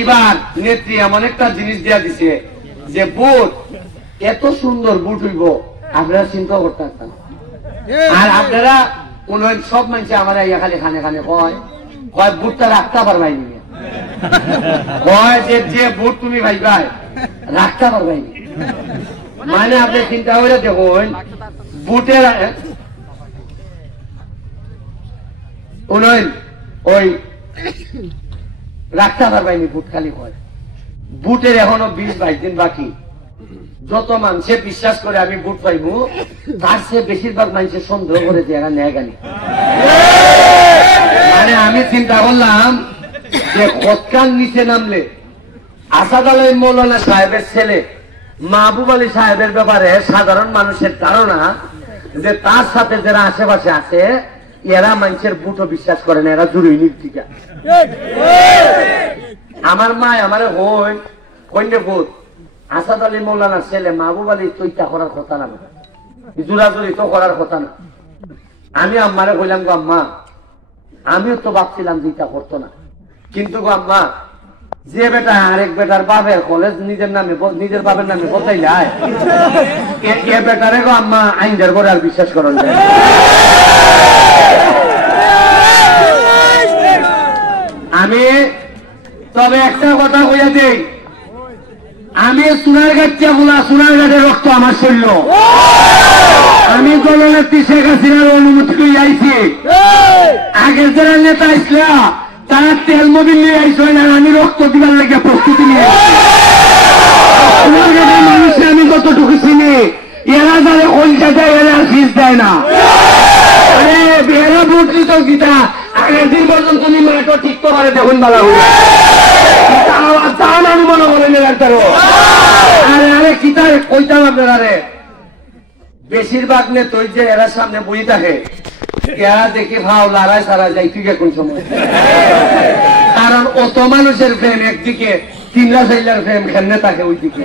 এবার নেত্রী এমন একটা জিনিস দিয়া দিছে যে বুট এত সুন্দর বুট হইব আপনারা চিন্তা করতে পারতেন। আর আপনারা কোন সব মানুষ আমার খালি খানে খানে কয় কয় বুটটা রাখতে পারবাই নি, কয় যে বুট তুমি ভাইবাই রাখতে পারবাই নি। মানে আপনি চিন্তা করে দেখুন বুটের ওই রাখতে পারবাইনি বুট খালি কয়। বুটের এখনো 20-22 দিন বাকি। যত মানুষে বিশ্বাস করে আমি বুট পাইব তার চেয়ে বেশিরভাগ মানুষের সন্দেহ করে যে এরা নেয় গালি। মানে আমি চিন্তা করলাম যে খতকান নিচে নামলে আসাদ আলী মৌলানা সাহেবের ছেলে মাহবুব আলী সাহেবের ব্যাপারে সাধারণ মানুষের ধারণা যে তার সাথে যারা আশেপাশে আছে এরা মানুষের বুটও বিশ্বাস করে না, এরা জুড়ি নির্দিকা। আমার মা আমার কন্যা বুট আসাদ আলী মৌলানার ছেলে মাহবুব আলী তো ইটা করার কথা না, জোরাজুরি তো করার কথা না। আমি আম্মারে কইলাম গো আম্মা আমিও তো ভাবছিলাম যে ইটা করতো না, কিন্তু গো আম্মা যে বেটা আরেক বেটার বাপের কলেজ নিজের বাপের নামে বসাইলাই এ বেটারে গো আম্মা আইনদের করে আর বিশ্বাস করেন যায়। আমি তবে একটা কথা কইয়া দেই, আমি সোনারঘাটিয়া বলা সোনারঘাটের রক্ত আমার শরীর। আমি দলনেত্রী শেখ হাসিনার অনুমতি করে আইছি। আগের যারা নেতা আসলা তারা তেল মোবিল নিয়ে আইসো না, আমি রক্ত দিবার লেগে প্রস্তুতি নিয়ে সোনারঘাটের মানুষে আমি যতটুকু চিনি এরা যারা কলকা দেয় এরা ফিস দেয় না। আরে বেড়া ভোট দিত গীতা আগের দিন পর্যন্ত তুমি মাঠও ঠিক তো পারে দেখুন ভালো আমি মনে করেন আরে আরে কিতা কইতাম আপনারা রে বেশিরভাগ নে তুই যে এরা সামনে বই থাকে এরা দেখে ভাও লড়াই সারা যায় ঠিক কোন সময়। কারণ অত মানুষের প্রেম একদিকে 3 লাখ 4 লাখ প্রেম খেলনে থাকে ওইদিকে।